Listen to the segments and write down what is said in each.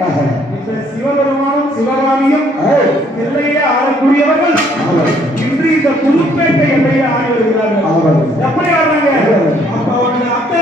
இப்ப சிவபெருமானும் சிவகாமியும் எல்லையில ஆளக்கூடியவர்கள் இன்று இந்த புதுப்பேட்டை எல்லையில ஆடி வருகிறார்கள் எப்படி ஆடுறாங்க அப்ப அவனுடைய அத்தை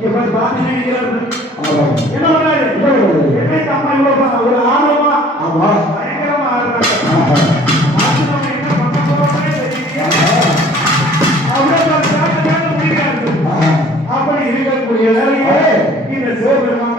இப்ப பாத்தீங்கன்னா என்ன பண்ணாரு? என்னை அம்மா அப்படி இருக்கக்கூடிய நிலையே இந்த சிவபெருமான்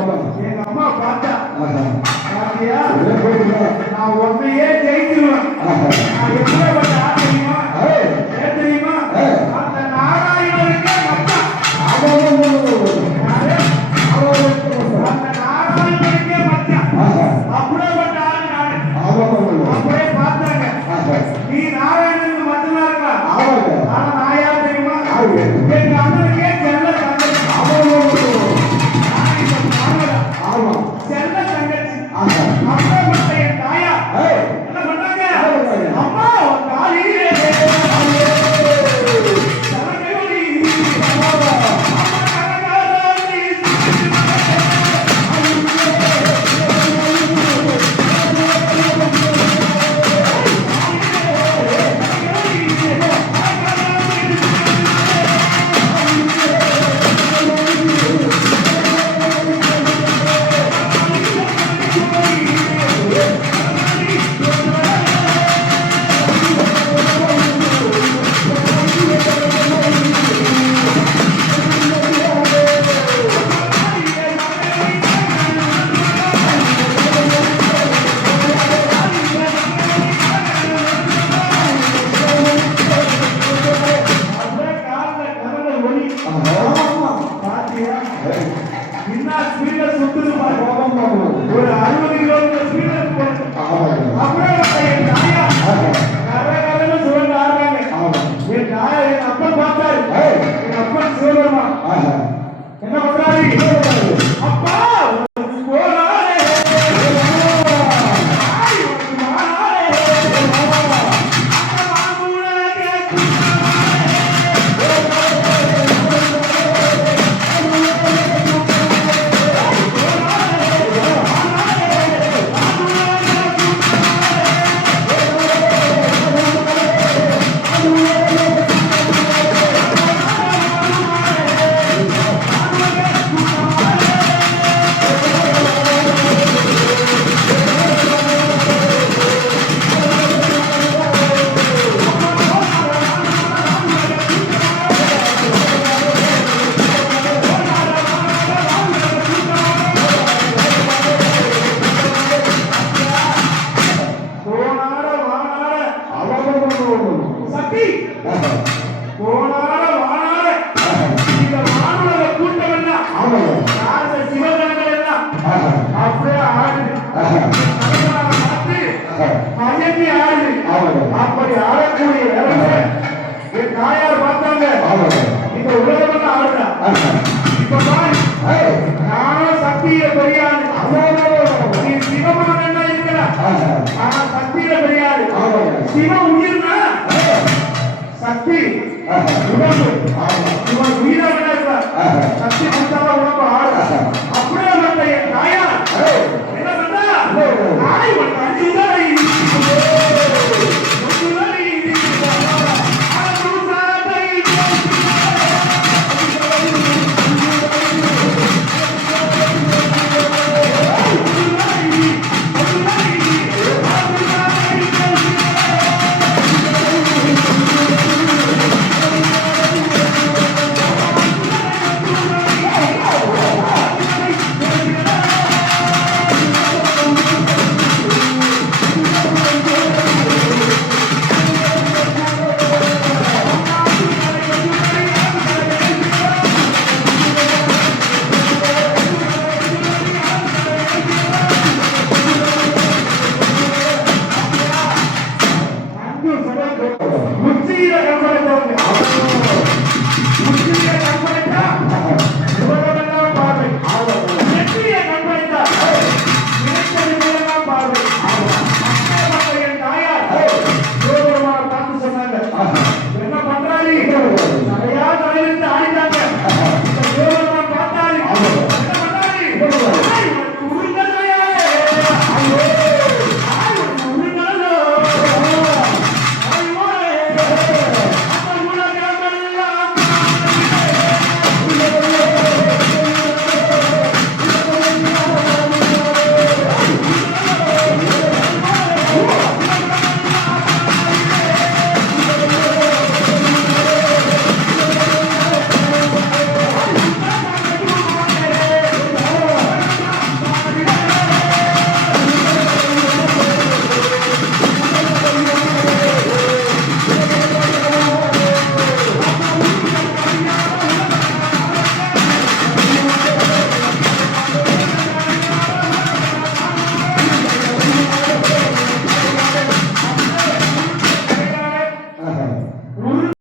எங்க அம்மா பார்த்தா நான் ஒன்னையே ஜெயிச்சிருவேன். இன்னா ஸ்பீட்ல சுத்துது கோபம் ஒரு அறுபது அப்படி ஆடக்கூடிய வேலையில என் தாயார் பார்த்தாங்க. இந்த உலகம் ஆஹா. இப்ப நானும் சக்தியில பெரியாரு. நீ சிவபுரம் என்ன இருக்கிற? ஆஹா. ஆனா சக்தியில பெரியாரு. உயிர்னா? சக்தி. உடம்பு. இவன்